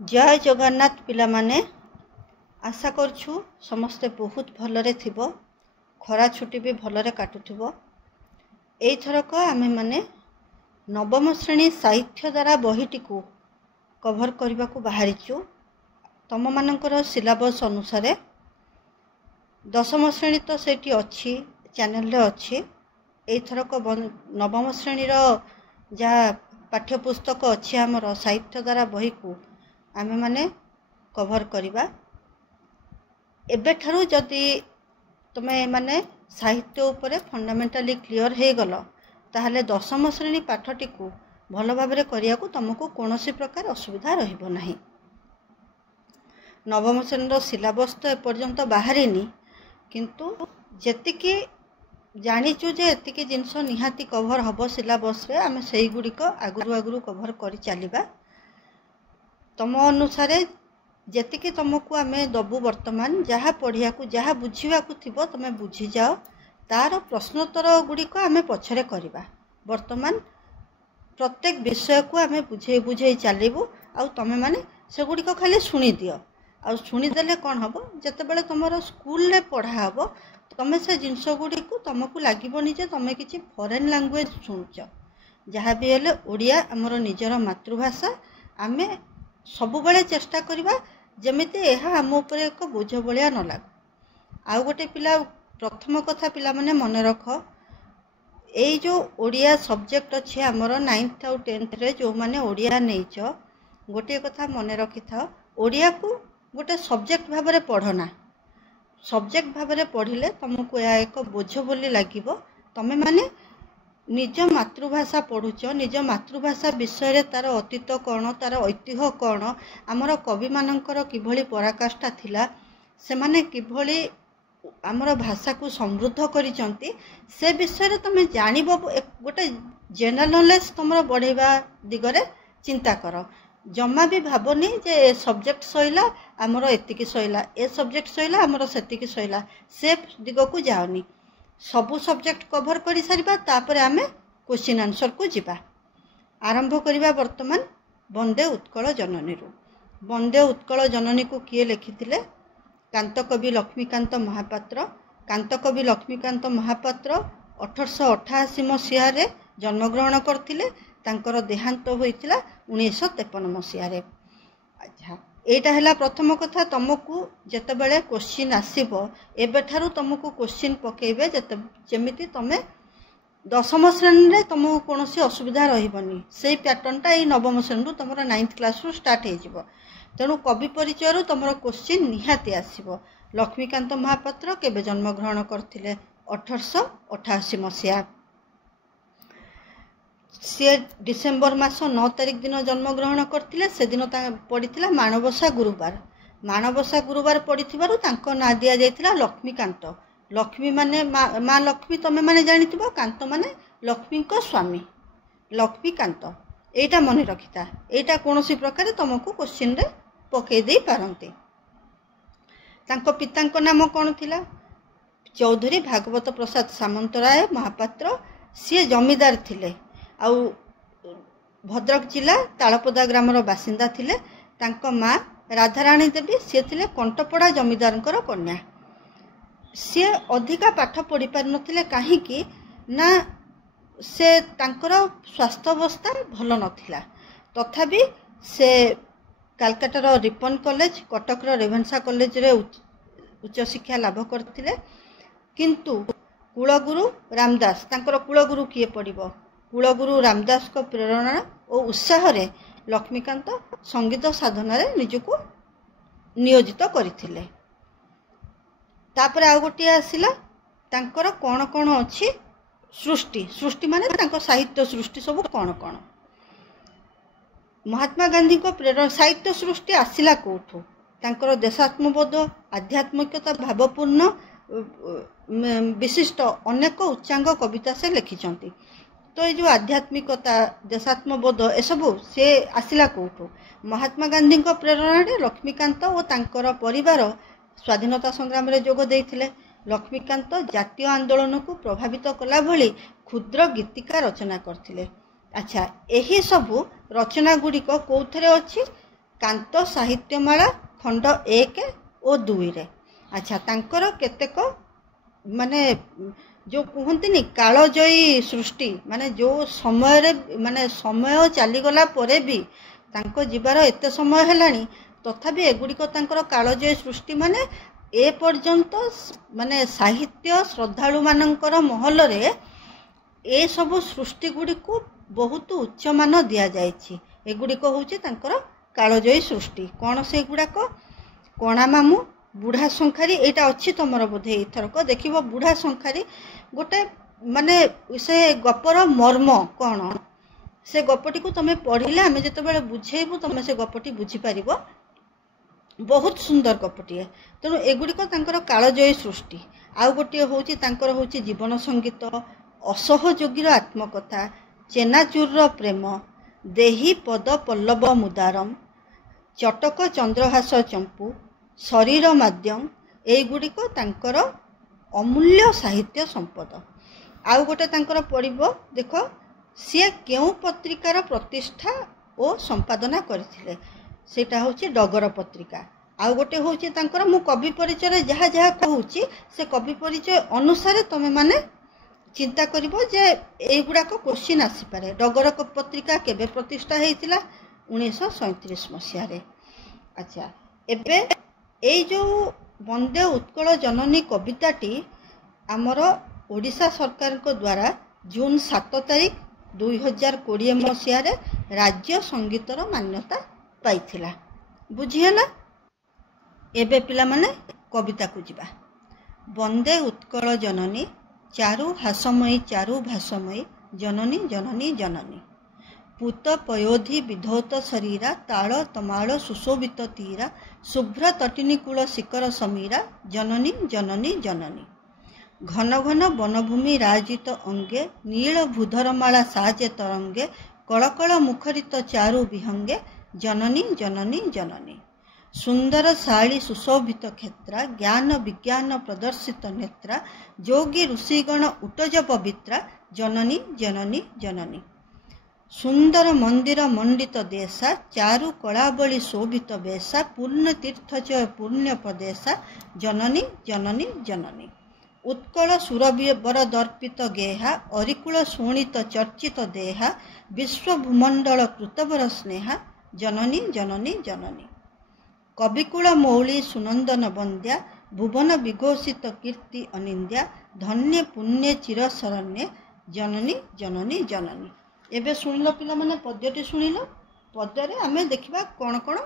जय जगन्नाथ पिला माने आशा करछु समस्ते बहुत भलरे थिबो। खरा छुट्टी भी भलरे काटुथिबो। एइथरक आमे माने नवम श्रेणी साहित्य द्वारा बहीटी को कभर करने को बाहरीचु। तम मानकर सिलेबस अनुसार दशम श्रेणी तो सेठी अच्छी चैनल रे अच्छी। एइथरक नवम श्रेणी जहाँ पाठ्यपुस्तक अच्छी आमर साहित्य द्वारा बही को आमे माने कभर करिबा। एबे ठारू जदि तुमे माने साहित्य उपरे फंडामेंटाली क्लियर हे गलो ताहले दशम श्रेणी पाठटी को भल भाबरे करिया को तुमको कोनोसी प्रकार असुविधा रहिबो नाही। नवम श्रेणी सिलेबस तो एपर्यंत बाहरिनी किंतु जेतिकी जानिचु जे एतिकी जिनस निहाती कभर हबो सिलेबस रे आमे सेही गुडी को आगुरु आगुरु कभर करि चलिबा। तम अनुसार जेतिकी तुमको आमे दबु वर्तमान जहाँ पढ़िया को जहाँ बुझिया को थिबो तमे बुझी जाओ। तार प्रश्नोत्तर गुड़िक आमे पछरे करिबा। वर्तमान प्रत्येक विषय को आमे बुझे बुझे चलिबु आउ तमे माने से गुड़िक खाली शुणी दियो। आउ शुणी देले कौन हबो जतेबेले तुमरो स्कूल रे पढ़ा हबो तमे से जिनस गुड़िक तुमको लागिबोनी जे तमे किछि फॉरेन लैंग्वेज सुनछ। जहाँ भी हेले ओडिया हमर निजर मातृभाषा आमे सबुबले चेष्टा करिबा जेमिति एहा आम उपर एक बोझ भलिया न लाग। आउ गोटे पिला प्रथम कथा पिला माने मन रख एई जो ओडिया सब्जेक्ट अच्छे आमर 9th आउ 10th रे जो माने ओडिया नहींच गोटे कथा मन रखि था ओडिया को गोटे सब्जेक्ट भाव में पढ़ना। सब्जेक्ट भाव में पढ़िले तुमको यह एक बोझ बोली लागिबो। तमे माने निज मातृभाषा पढ़ुच निज मातृभाषा विषय तार अतीत कौन तार ऐतिह्य कौन आमर कवि मानकर किभली पराकाष्ठा थिला से माने किभली आमर भाषा को समृद्ध करिसंती से विषय तुम जानिबो। गोटे जनरल नॉलेज तुमर बढ़ेबा दिगरे चिंता कर। जमा भी भावनी जे ए सब्जेक्ट सइला आमर एतिकी सइला ए सब्जेक्ट सइला आमर सेतिकी सइला से दिग को जाओनी। सबु सब्जेक्ट कभर कर सारिबा तापर आमे क्वेश्चन आंसर को जिबा। आरंभ करिबा वर्तमान वंदे उत्कल जननी रु। वंदे उत्कल जननी को किए लिखिथिले कांतकवि लक्ष्मीकांत महापात्र। कांतकवि लक्ष्मीकांत महापात्र 1888 मसीह रे जन्मग्रहण करथिले। तांकर देहांत होइतिला 1953 मसीह रे। अच्छा एटा हैला प्रथम कथा। तुमको जेतेबेले क्वेश्चन आसीबो एबे ठारू तुमको क्वेश्चन पकेबे जेमिति तमे दशम श्रेणी रे तुमको कोनोसी असुविधा रहिबनी। सेही पैटर्नटा ए नवम श्रेणी तुमरो 9th क्लास रु स्टार्ट हे जिवो। तेणु कवि परिचय रु तुमरो क्वेश्चन निहाती आसीबो। लक्ष्मीकांत महापात्र केबे जन्मग्रहण करथिले 1888 मसीहा। सी डिसेम्बर मास 9 तारिख दिन जन्मग्रहण करथिले। से दिन पड़ीथिला माणबसा गुरुवार। माणबसा गुरुवार पड़ीथिबारु तांको ना दिया जायथिला लक्ष्मीकांत। लक्ष्मी माने माँ लक्ष्मी तमे माने जानिथिबो। कांत माने लक्ष्मी को स्वामी लक्ष्मीकांत। एटा मन रखिता। एटा कोनोसी प्रकार तुमको क्वेश्चन रे पके दे पारंती। तांको पितांको नाम कोन थिला चौधरी भागवत प्रसाद सामंतराय महापात्र। सी जमीदार थिले आउ भद्रक जिला तालपदा ग्रामर बासिंदा थिले। तांको माँ राधाराणी देवी सी थिले कंटपड़ा जमीदारंकर कन्या। सी अधिका पाठ पढ़ी पार नथिले काहेकि ना से तांकर स्वास्थ्य अवस्था भल नथिला। तथापि से कलकत्तार रिपन कॉलेज कटकर रेभेन्सा कॉलेज रे उच्च शिक्षा लाभ करथिले। किंतु कुलगुरु रामदास तांकर कुलगुरु किए पड़िबो कुलगुरु रामदास को प्रेरणा और उत्साह रे लक्ष्मीकांत संगीत साधना रे निजको नियोजित करथिले। तापर आ गोटे आसिला तांकर कोन कोन अछि सृष्टि। सृष्टि माने तांको साहित्य सृष्टि सब कोन कोन। महात्मा गांधी को प्रेरणा साहित्य सृष्टि आसिला कोठो तांकर देशात्मबोध आध्यात्मिकता भावपूर्ण विशिष्ट अनेक उच्चांग कविता से लिखिछंती। तो ये जो आध्यात्मिकता देशात्मबोध ए सबु से आसिला कोठो महात्मा गांधी को प्रेरणा रे लक्ष्मीकांत और तांकर परिवार स्वाधीनता संग्राम रे जोग देइथिले। लक्ष्मीकांत जातीय आंदोलन को प्रभावित कला भली क्षुद्र गीतिका रचना करथिले। अच्छा यही सबु रचना गुड़िक कौथरे अच्छी कांत साहित्यमाला खंड 1 और 2 रे। अच्छा तांकर केतेक माने जो कहते कालजयी सृष्टि माने जो समय रे माने समय चलीगला परे भी तांको जीवार एते समय हेलानी तथापि एगुड़िक तांकर कालजयी सृष्टि माने ए पर्यंत माने साहित्य श्रद्धालु मानकर महल रे ए सब सृष्टि गुड़ी को बहुत उच्च मान दिया जायछि। एगुड़िक होउछि तांकर कालजयी सृष्टि। कौन से गुड़ाक कणा मामू बुढ़ा शंखारी एटा अच्छी तुमर बोधे एथरक देखिबो। बुढ़ा शंखारी गोटे माने से गपर मर्म कौन से गपटी को तुम पढ़िले आम जो बुझेबू तुम से गपटी बुझीपार बहुत सुंदर गपटी। तेणु एगुड़िक तांकर कालजयी सृष्टि। आउ गोटे होउछि तांकर होउछि जीवन संगीत, असहयोगीर आत्मकथा, चेनाचूर प्रेम, देही पद पल्लव मुदारम, चटक चंद्रहास चंपू, शरीर माध्यम एगुड़िक तांकर अमूल्य साहित्य संपद। आउ गोटे तांकर पढ़िबो देख सी केउ पत्रिकार प्रतिष्ठा और संपादना करथिले सेटा होछि डगर पत्रिका। आउ गोटे होछि तांकर मु कवि परिचय जहाँ जहाँ कहूछि से कवि परिचय अनुसार तमे माने चिंता करिबो जे एगुड़ाक क्वेश्चन आसी पारे। डगर पत्रिका केबे प्रतिष्ठा हेइतिला 1937 मसीह रे। अच्छा एबे ए जो वंदे उत्कल जननी कविताटी आमर ओडिशा सरकार को द्वारा जून 7 तारीख 2020 मसीह रे राज्य संगीतर मान्यता पाइथिला। बुझीला। एबे पिला माने कविता को जिबा। वंदे उत्कल जननी चारु हासमयी चारु भासमयी जननी जननी जननी पूत पयोधि विधौत शरीरा ताल तमाल सुशोभित तीरा शुभ्र तटिनीकूल शिखर समीरा जननी जननी जननी घन घन वनभूमि राजित अंगे नील भूधरमाला साजे तरंगे कलकल मुखरित चारु विहंगे जननी जननी जननी सुंदर शाली सुशोभित क्षेत्रा ज्ञान विज्ञान प्रदर्शित नेत्रा जोगी ऋषिगण उटज पवित्रा जननी जननी जननी सुंदर मंदिर मंडित देशा चारु कलाबली शोभित बेशा पूर्ण तीर्थचय पुण्य प्रदेशा जननी जननी जननी उत्कल सुरवर दर्पित गेहा अरिकुल शोणित चर्चित देहा विश्व भूमंडल कृतवर स्नेहा जननी जननी जननी कविकुल मौली सुनंदन बंद्या भुवन विघोषित कीर्ति अनिंद्या धन्य पुण्य चिर शरण्य जननी जननी जननी। एबे सुनिल पिला माने पद्यटी सुनिल। पद्य रे आमे देखिबा कोन कोन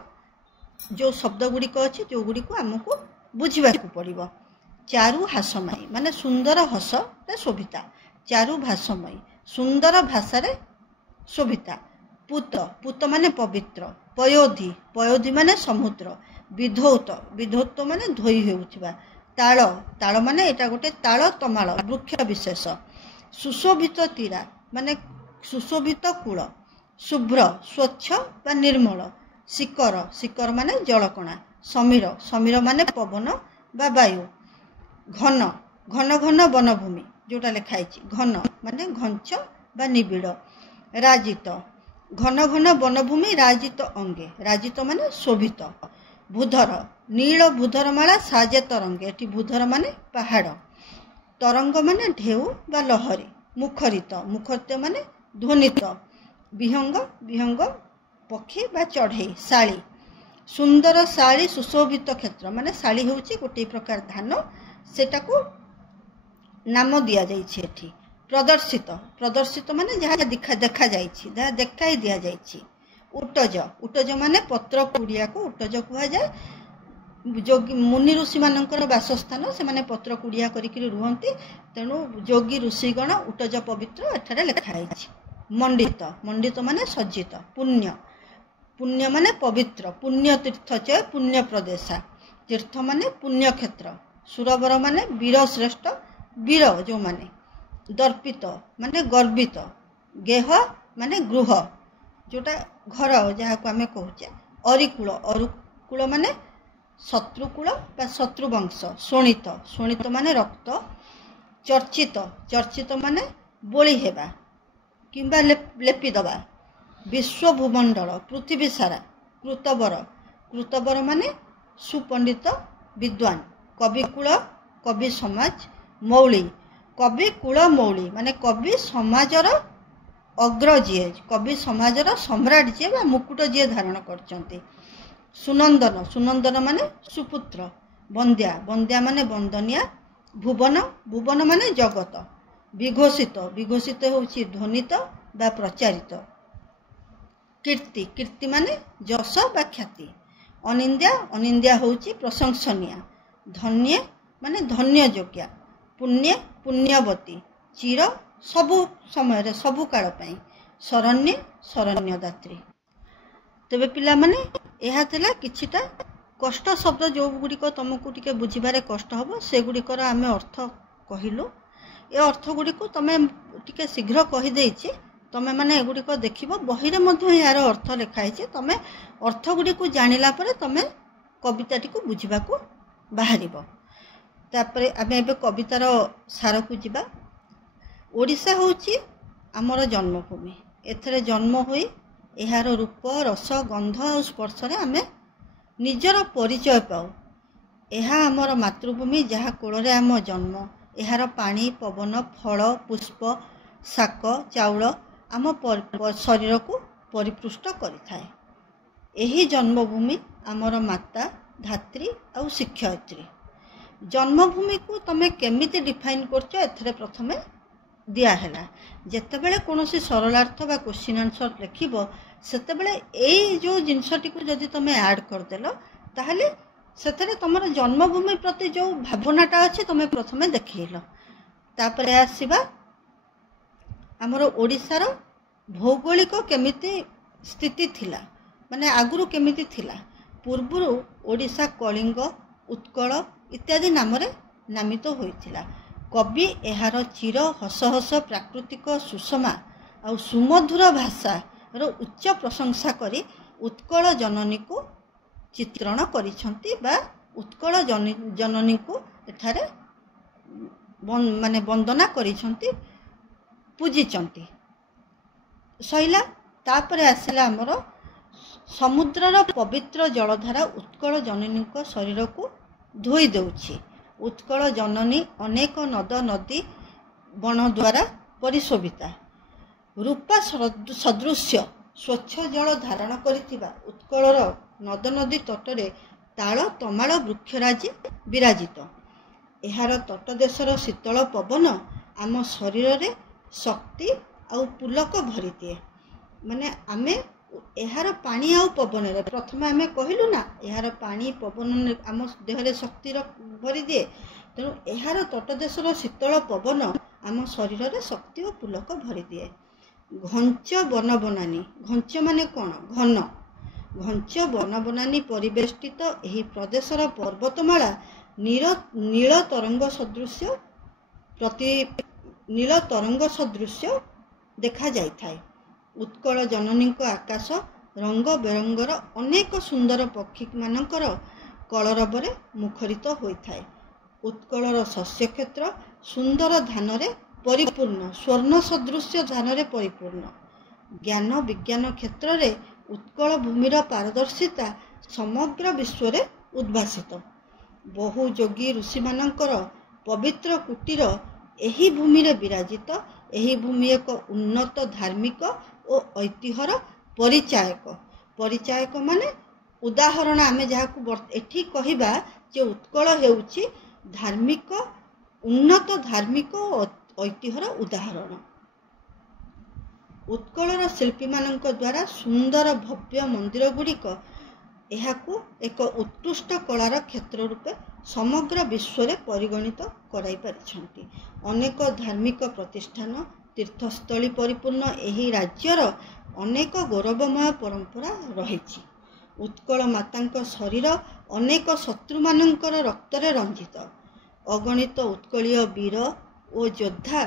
जो शब्द गुड़िक अच्छे जो गुड़िक आमको बुझा पड़ो। चारु हासमयी माने सुंदर हस शोभिता। चारु भासमयी सुंदर भाषा शोभिता। पूत पूत माने पवित्र। पयोधि पयोधि माने समुद्र। विधौत विधौत माने धोई होउथिबा। ताल ताल माने एटा गोटे ताल तमाल वृक्ष विशेष। सुशोभित तीरा माने सुशोभित कूल। शुभ्र स्वच्छ बा निर्मल। शिखर शिखर माने जलकणा। समीर समीर माने पवन बा वायु। घन घन घन वनभूमि जोटा लिखाई घन माने घंच बा निबिड़। राजित घन घन वनभूमि राजित अंगे। राजित माने शोभित। भूधर नील भूधरमाला साजे तरंगे। एटी भूधर माने पहाड़। तरंग माने ढेउ बा लहरी। मुखरित मुखरित माने ध्वनित। विहंग विहंग पक्षी बा चढ़ई। शाली सुंदर शाली सुशोभित क्षेत्र माने शाली होउची गोटे प्रकार धान सेटाको नाम दिया जाइछि एठी। प्रदर्शित प्रदर्शित माने जहाँ देखा देखा जाइछि जहाँ देखाई दिया जाइछि। उटज उटज माने पत्र कुड़िया को उटज कहा जाए। जोगी मुनि ऋषि मानकर वासस्थान से माने पत्र कुड़िया करिकि रुहंती। तेणु जोगी ऋषिगण उटज पवित्र एठारे लिखाई। मंडित मंडित माने सज्जित। पुण्य पुण्य माने पवित्र। पुण्य तीर्थचय पुण्य प्रदेशा। तीर्थ माने पुण्य क्षेत्र। सुरवर माने वीर श्रेष्ठ वीर जो माने। दर्पित माने गर्वित। गेह माने गृह जोटा घर जहाँ को आम कहे। अरिकुल अरिकुल माने शत्रुकूल बा शत्रुवंश। शोणित शोणित माने रक्त। चर्चित चर्चित माने बोली हेबा किंबा लेपी दबा। विश्व भूमंडल पृथ्वी सारा कृतवर कृतवर माने सुपंडित विद्वान कविकुल कवि समाज मौली कविकुल मौली माने कवि समाजर अग्र जी कवि समाजर सम्राट जी बा मुकुट जी धारण करचंती सुनंदन सुनंदन माने सुपुत्र बंद्या बंद्या माने वंदनिया भुवन भुवन माने जगत विघोषित विघोषित होउची ध्वनित बा प्रचारित कीर्ति कीर्ति माने यश बा ख्याति अनिंद्या अनिंद्या होउची प्रशंसनीय धन्य माने धन्य योग्या पुण्य पुण्यवती चिर सबु समय सबु काल पई शरण्य शरण्यदात्री तेबे पिला माने एहा थिला किछिटा कष्ट शब्द जो गुड़िक तुमको टिके बुझिबारे कष्ट हम से गुड़िकर आम अर्थ कहलु ए अर्थ गुड़िक तुम टिके शीघ्र कहीदे तुम मैंने एगुड़िक देख बही में यार अर्थ लिखाई तुम अर्थ गुड़िक जानिला परे तुम कविताटी को बुझा बाहर तापर आम ए कवितार सार को जीवा ओडिशा होची आमर जन्मभूमि एथरे जन्म हुई यार रूप रस गंध और स्पर्श आम निजर परिचय पाऊ यह आमर मातृभूमि जहाँ कोल आम जन्म यार पानी पवन फल पुष्प शाक चाउल आम शरीर को परिपुष्ट करिथाए एही जन्मभूमि आमर माता धात्री और शिक्षयित्री जन्मभूमि को तुम केमिति डिफाइन करछ एथरे प्रथमे दिया हैला जेतेबेले कोनोसी सरलार्थ बा क्वेश्चन आंसर लिखिबो सेतेबेले एई जो जिनसटी को जदि तुम ऐड कर देलो ताहले सेथरे तुमर जन्मभूमि प्रति जो भावनाटा अछि तुम प्रथमे देखैलो तापरे आसीबा आमर ओडिसार भौगोलिक केमिति स्थिति थिला माने आगुरु केमिति थिला पूर्वरु ओडिसा कलिंग उत्कल इत्यादि नामरे नामित होइथिला कवि एहार चिर हस हस प्राकृतिक सुषमा और सुमधुर भाषा रो उच्च प्रशंसा करी उत्कल जननी को चित्रण करिछंती बा उत्कल जननी को एठारे माने वंदना करिछंती पूजिचंती सैला तापरे आसिला हमर समुद्रर पवित्र जलधारा उत्कल जननी को शरीर को धोई देउछि उत्कल जननी अनेक नद नदी बन द्वारा परिशोभिता रूपा सदृश्य स्वच्छ जल धारण करिथिबा उत्कलर नद नदी तटरे ताल तमाल वृक्षराजी विराजित एहार तटदेशर शीतल पवन आम शरीर रे शक्ति आउ पुलक भरी दिए माने आमे एहार पानी आउ पवन रे प्रथम आमे कहिलु ना एहार पानी पवन आम देह रे शक्ति भरी दिए तेणु एहार तटदेशर शीतल पवन आम शरीर रे शक्ति और पुलक भरी दिए घंच वन बनानी घंच माने कौन घन घंच वन बनानी परिवेष्टित एही प्रदेशर पर्वतमाला नील तरंग सदृश्य प्रति नील तरंग सदृश्य देखा जाई थाए उत्कल जननी आकाश रंग बेरंगर अनेक सुंदर पक्षी मानकर कलरवरे मुखरित होइथाए उत्कलर शस्य क्षेत्र सुंदर धान रे परिपूर्ण स्वर्ण सदृश्य धान रे परिपूर्ण ज्ञान विज्ञान क्षेत्र रे उत्कल भूमिर पारदर्शिता समग्र विश्व रे उद्भासित बहु योगी ऋषि मानकर पवित्र कुटीर एही भूमि रे विराजित एही भूमि एक उन्नत धार्मिक और ऐतिह्यर परिचायक परिचायक माने उदाहरण आमे जहाकू एठी कहिबा जे उत्कल हेउची धार्मिक उन्नत धार्मिक ऐतिह्यर उदाहरण उत्कलर शिल्पी मानक द्वारा सुंदर भव्य मंदिर गुड़िक एहाकू एक उत्कृष्ट कलार क्षेत्र रूपे समग्र विश्व रे परिगणित कराई पारिछंती अनेक धार्मिक प्रतिष्ठान तीर्थस्थली परिपूर्ण एही राज्यर अनेक गौरवमय परंपरा रहिछि उत्कल मातांक शरीर अनेक शत्रु मानकर रक्तरे रंजित अगणित उत्कलीय वीर और योद्धा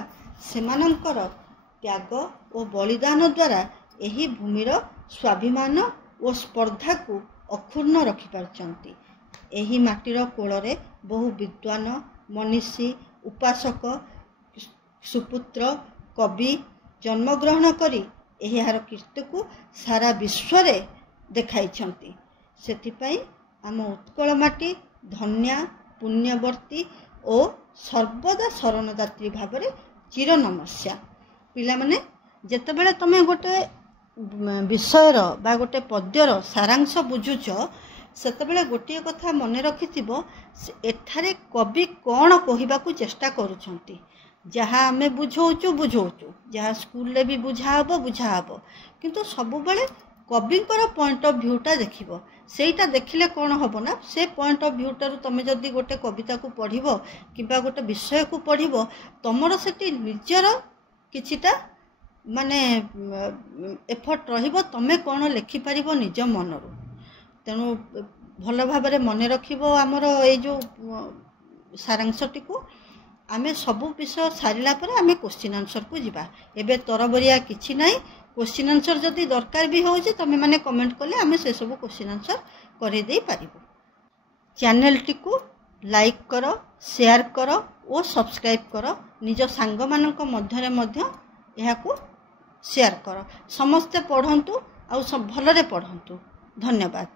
सेमानंकर त्याग और बलिदान द्वारा एही भूमिर स्वाभिमान और स्पर्धा को अक्षुण्ण रखिपारचंती एही माटीर कोଳରେ बहु विद्वान मनीषी उपासक सुपुत्र कवि जन्मग्रहण करी एहार कीर्ति को सारा विश्व रे देखाइछन्ति। सेथिपाई आम उत्कल माटी धन्या पुण्यवर्ती और सर्वदा शरणदात्री भाव में चिर नमस्या। पिला माने जेतेबेले तमे गोटे विषयर बा गोटे पद्यर सारांश बुझुच सेतेबेले गोटे कथा मन रखिथिबो एठारे कवि कौन कहबाकू चेष्टा करुछंती। जहाँ आमे बुझौचु जहाँ स्कूल भी बुझाहब किंतु सबुबले कविंकर पॉइंट ऑफ व्यूटा देखिबो। सेटा देखिले कौन हबो ना से पॉइंट ऑफ व्यूटारू तमे जदि गोटे कविता को पढ़िबो किबा गोटे विषय को पढ़िबो तमरो सेठी निजर किछिटा माने एफर्ट रहिबो तमे कौन लिखि पारिबो निज मनरू। तेणु भल भाव मन रखिबो आमर ए जो सारांशटी को आमे सबु विषय सारिला परे आमे क्वेश्चन आंसर को जिबा। एबे तरबरिया किछि नाही। क्वेश्चन आंसर जदि दरकार भी हो तमे माने कमेंट कले आमे से सब क्वेश्चन आंसर करे दे पारिबो। चैनल टी को लाइक करो, शेयर करो और सब्सक्राइब करो। निज सांग मानक मध्यरे मध्य एहा को शेयर करो। समस्ते पढ़ंतु आ सब भलरे पढ़ंतु। धन्यवाद।